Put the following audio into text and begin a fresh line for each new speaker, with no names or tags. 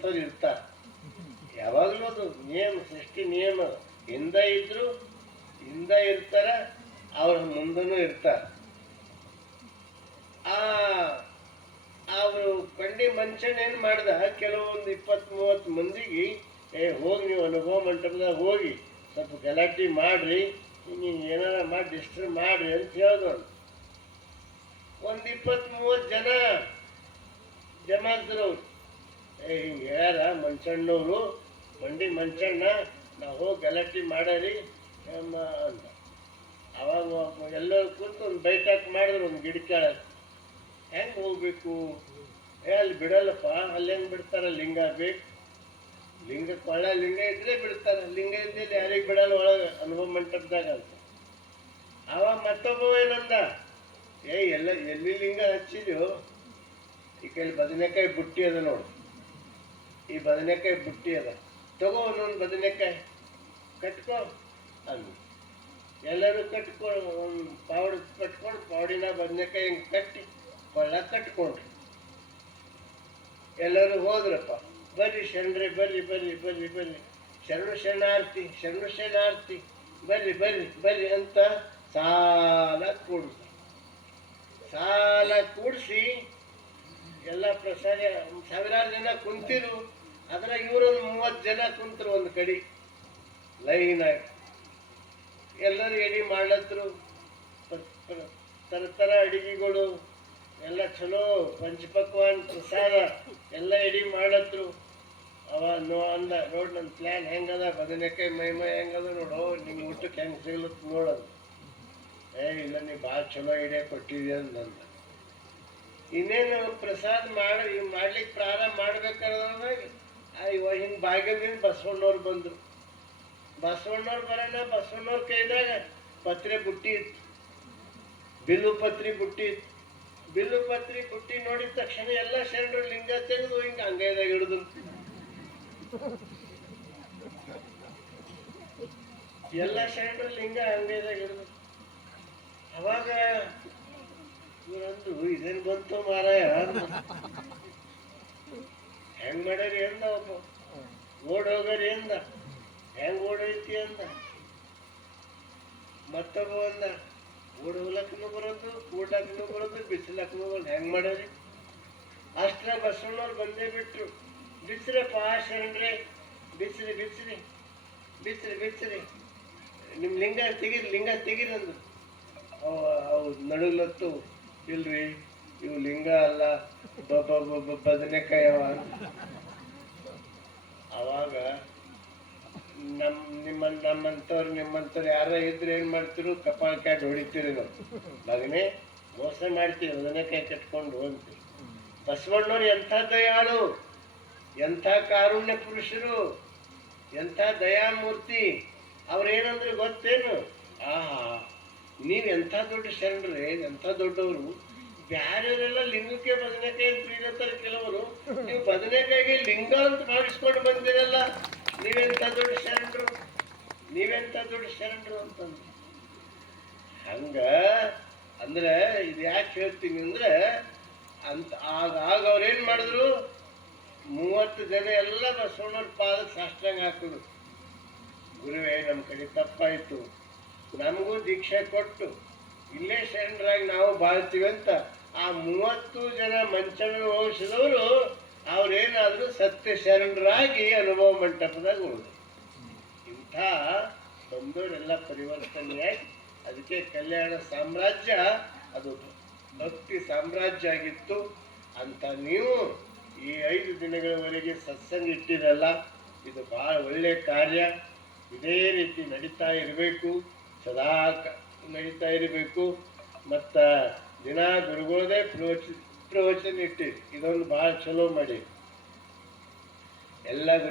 ನಿಮ್ಮಂಥವ್ರು ಇರ್ತಾರೆ ಯಾವಾಗಲೂ ಅದು ನಿಯಮ, ಸೃಷ್ಟಿ ನಿಯಮ. ಹಿಂದ ಇದ್ರು, ಹಿಂದ ಇರ್ತಾರ, ಅವ್ರ ಮುಂದನೂ ಇರ್ತಾರ. ಆ, ಅವರು ಕಂಡಿ ಮನುಷ್ಯನ ಏನ್ ಮಾಡ್ದ? ಕೆಲವೊಂದು ಇಪ್ಪತ್ತ್ ಮೂವತ್ತು ಮಂದಿಗೆ, ಏ, ಹೋಗಿ ನೀವು ಅನುಭವ ಮಂಟಪದಾಗ ಹೋಗಿ, ಸ್ವಲ್ಪ ಗಲಾಟೆ ಮಾಡ್ರಿ ನೀವು ಏನಾರ ಮಾಡಿ ಡಿಸ್ಟರ್ಬ್ ಮಾಡ್ರಿ ಅಂತ ಹೇಳಿದವನು ಒಂದು ಇಪ್ಪತ್ತ್ ಮೂವತ್ತು ಜನ ಜಮಾದ್ರು ಅವ್ರು ಏ, ಹಿಂಗೆ ಯಾರ? ಮನ್ಷಣ್ಣವರು ಮಂಡಿ ಮನ್ಷಣ್ಣ ನಾವು ಹೋಗಿ ಗಲಾಟೆ ಮಾಡರಿ ಅಮ್ಮ ಅಂತ. ಅವಾಗ ಎಲ್ಲರೂ ಕೂತು ಒಂದು ಬೈಠಕ್ ಮಾಡಿದ್ರು, ಒಂದು ಗಿಡಕ್ಕಾಳ ಹೆಂಗೆ ಹೋಗ್ಬೇಕು? ಏ, ಅಲ್ಲಿ ಬಿಡಲ್ಲಪ್ಪ, ಅಲ್ಲಿ ಹೆಂಗೆ ಬಿಡ್ತಾರ? ಲಿಂಗ ಬೇಕು. ಲಿಂಗ ಕೊಳ್ಳ ಲಿಂಗ ಇದ್ರೆ ಬಿಡ್ತಾರೆ. ಲಿಂಗ ಇದ್ದಲ್ಲಿ ಯಾರಿಗೆ ಬಿಡಲ್ಲ ಒಳಗೆ ಅನುಭವ ಮಂಟಪದಾಗ ಅಂತ. ಅವ ಮತ್ತೊಬ್ಬ ಏನಂದ? ಏ, ಎಲ್ಲ, ಎಲ್ಲಿ ಲಿಂಗ ಹಚ್ಚಿದ್ಯೋ? ಈ ಕೈಲಿ ಬದನೆಕಾಯಿ ಬುಟ್ಟಿ ಅದ ನೋಡು. ಈ ಬದನೆಕಾಯಿ ಬುಟ್ಟಿ ಅದ. ತಗೋ ಒಂದೊಂದು ಬದನೆಕಾಯಿ. ಕಟ್ಕೋ ಅಂದು ಎಲ್ಲರೂ ಕಟ್ಕೋ, ಒಂದು ಪಾವಡಿ ಕಟ್ಕೊಂಡು ಪಾವಡಿನ ಬದನೆಕಾಯಿ ಹಿಂಗೆ ಕಟ್ಟಿ ಕೊಳ್ಳ ಕಟ್ಕೊಂಡ್ರಿ. ಎಲ್ಲರೂ ಹೋದ್ರಪ್ಪ. ಬರ್ರಿ ಶರಣ್ರಿ ಬರ್ರಿ ಬರ್ರಿ ಬರ್ರಿ ಬರ್ರಿ ಶರಣು ಶರಣಾರ್ಥಿ ಶರಣು ಶರಣಾರ್ಥಿ. ಬರ್ರಿ ಬರ್ರಿ ಬರ್ರಿ ಅಂತ ಸಾಲ ಕೂಡಿಸ. ಸಾಲ ಕೂಡಿಸಿ ಎಲ್ಲ ಪ್ರಸಾದ, ಸಾವಿರಾರು ಜನ ಕುಂತಿರು ಅದ್ರಾಗ ಇವರೊಂದು ಮೂವತ್ತು ಜನ ಕುಂತರು ಒಂದು ಕಡೆ, ಲೈನ್ ಆಗಿ. ಎಲ್ಲರೂ ಎಡಿ ಪ- ತರ ತರ ಅಡಿಗೆಗಳು, ಎಲ್ಲ ಚಲೋ ಪಂಚಪಕ್ವಾನ್ ಪ್ರಸಾದ, ಎಲ್ಲ ಎಡಿ ಮಾಡತ್ರು ಅವ ನೋ ಅಂದ, ನೋಡ್ ನನ್ನ ಪ್ಲ್ಯಾನ್ ಹೆಂಗದ, ಬದನೆಕಾಯಿ ಮೈ ಮೈ ಹೆಂಗದ ನೋಡು ನಿಮ್ಗೆ ಊಟಕ್ಕೆ ಹೆಂಗೆ ಸಿಗ್ಲತ್ ನೋಡೋದು ಏ, ಇಲ್ಲ, ನೀ ಭಾಳ ಚಲೋ ಐಡಿಯಾ ಕೊಟ್ಟಿದ್ಯ ಅಂದ ಇನ್ನೇನು ಪ್ರಸಾದ ಮಾಡಿ ಮಾಡ್ಲಿಕ್ಕೆ ಪ್ರಾರಂಭ ಮಾಡ್ಬೇಕಾದಾಗ ಇವ ಹಿಂಗೆ ಬಾಗಿಲಿಂದ ಬಸವಣ್ಣವ್ರು ಬಂದರು. ಬಸವಣ್ಣವ್ರು ಬರೋಣ ಬಸವಣ್ಣವ್ರ ಕೈದಾಗ ಪತ್ರೆ ಬುಟ್ಟಿ ಇತ್ತು. ಬಿಲ್ಲು ಪತ್ರಿ ಬುಟ್ಟಿ ಇತ್ತು. ಬಿಲ್ಲು ಪತ್ರಿ ಬುಟ್ಟಿ ನೋಡಿದ ತಕ್ಷಣ ಎಲ್ಲ ಶರಣರು ಲಿಂಗ ತೆಗೆದು ಹಿಂಗೆ ಅಂಗೈದಾಗ ಹಿಡಿದು ಎಲ್ಲ ಶರಣರು ಲಿಂಗ ಅಂಗೈದಾಗ ಹಿಡಿದು ಅವಾಗ ಇವರಂದು ಇದೇನು ಬಂತು ಮಾರಾಯ? ಮಾಡ್ಯಾರಿ ಅಂದ ಒಬ್ಬ ಓಡೋಗರಿ ಅಂದ. ಹೆಂಗ್ ಓಡೈತಿ ಅಂದ. ಮತ್ತೊಬ್ಬ ಅಂದ ಓಡೋಗ್ಲಕ್ಕೂ ಬರೋದು ಕೂಡ್ಲಕ್ಕೂ ಬರೋದು ಬಿಸಿಲಕ್ಕೂ ಬರೋದು, ಹೆಂಗ್ ಮಾಡೋರಿ ಅಷ್ಟ ಬಸವಣ್ಣವ್ರು ಬಂದೇ ಬಿಟ್ರು. ಬಿಸಿರಿ ಪಾಶ್ರೆ ಬಿಸಿರಿ ಬಿಸಿರಿ ಬಿಸಿರಿ ಬಿಸಿರಿ. ನಿಮ್ ಲಿಂಗ ತೆಗೀರಿ ಲಿಂಗ ತೆಗೀರಿ ಅಂದ್ರು. ಅವ- ಅವು ಇಲ್ರಿ. ಇವು ಲಿಂಗ ಅಲ್ಲ ಬದನೆಕಾಯವ ಅವಾಗ ನಮ್, ನಿಮ್ಮ, ನಮ್ಮಂತವ್ರು, ನಿಮ್ಮಂತವ್ರು ಯಾರ ಇದ್ರೆ ಏನ್ ಮಾಡ್ತಿರು? ಕಪಾಳ ಕ್ಯಾಟ್ ಹೊಡಿತೀರಿ ನಾವು ಮಗನೇ ಮೋಸ ಮಾಡ್ತೀವಿ, ಬದನೆಕಾಯಿ ಕಟ್ಕೊಂಡು ಅಂತೀವಿ ಬಸವಣ್ಣವ್ರು ಎಂಥ ದಯಾಳು, ಎಂಥ ಕಾರುಣ್ಯ ಪುರುಷರು, ಎಂಥ ದಯಾಮೂರ್ತಿ, ಅವ್ರೇನಂದ್ರೆ ಗೊತ್ತೇನು? ಆಹಾ, ನೀವ್ ಎಂಥ ದೊಡ್ಡ ಶರಣರೇ, ಎಂಥ ದೊಡ್ಡವರು. ಬ್ಯಾರೆಯವರೆಲ್ಲ ಲಿಂಗಕ್ಕೆ ಬದನೆಕಾಯಿ ಅಂತ ಕೆಲವರು. ನೀವು ಬದನೆಕಾಯಿಗೆ ಲಿಂಗ ಅಂತ ಮಾಡಿಸ್ಕೊಂಡು ಬಂದಿರಲ್ಲ, ನೀವೆಂತ ದೊಡ್ಡ ಶರಣರು? ನೀವೆಂತ ದೊಡ್ಡ ಶರಣರು ಅಂತಂದ್ರು. ಹಂಗ ಅಂದ್ರೆ ಇದು ಯಾಕೆ ಹೇಳ್ತೀನಿ ಅಂದ್ರೆ, ಅಂತ ಆಗ ಆಗ ಅವ್ರೇನ್ ಮಾಡಿದ್ರು? ಮೂವತ್ತು ಜನ ಎಲ್ಲ ಬಸವಣ್ಣವ್ರ ಪಾದ ಸಾಷ್ಟಾಂಗ ಹಾಕಿದ್ರು. ಗುರುವೇ ನಮ್ಮ ಕಡೆ ತಪ್ಪಾಯಿತು. ನಮಗೂ ದೀಕ್ಷೆ ಕೊಟ್ಟು, ಇಲ್ಲೇ ಶರಣರಾಗಿ ನಾವು ಬಾಳ್ತೀವಿ ಅಂತ. ಆ ಮೂವತ್ತು ಜನ ಮಂಚನ ವಂಶದವರು ಅವರೇನಾದರೂ ಸತ್ಯ ಶರಣರಾಗಿ ಅನುಭವ ಮಂಟಪದಾಗ ಉಳಿದ್ರು ಇಂಥ ಬಂದವರೆಲ್ಲ ಪರಿವರ್ತನೆಯಾಗಿ ಅದಕ್ಕೆ ಕಲ್ಯಾಣ ಸಾಮ್ರಾಜ್ಯ, ಅದು ಭಕ್ತಿ ಸಾಮ್ರಾಜ್ಯ ಆಗಿತ್ತು. ಅಂತ ನೀವು ಈ ಐದು ದಿನಗಳವರೆಗೆ ಸತ್ಸಂಗ ಇಟ್ಟಿರಲ್ಲ, ಇದು ಬಹಳ ಒಳ್ಳೆಯ ಕಾರ್ಯ. ಇದೇ ರೀತಿ ನಡೀತಾ ಇರಬೇಕು. ಸದಾ ನಡೀತಾ ಇರಬೇಕು. ಮತ್ತು ದಿನ ಗುರುಗಳದೇ ಪ್ರವಚ ಪ್ರವಚನ ಇಟ್ಟಿರಿ. ಇದೊಂದು ಭಾಳ ಚಲೋ ಮಾಡಿ. ಎಲ್ಲ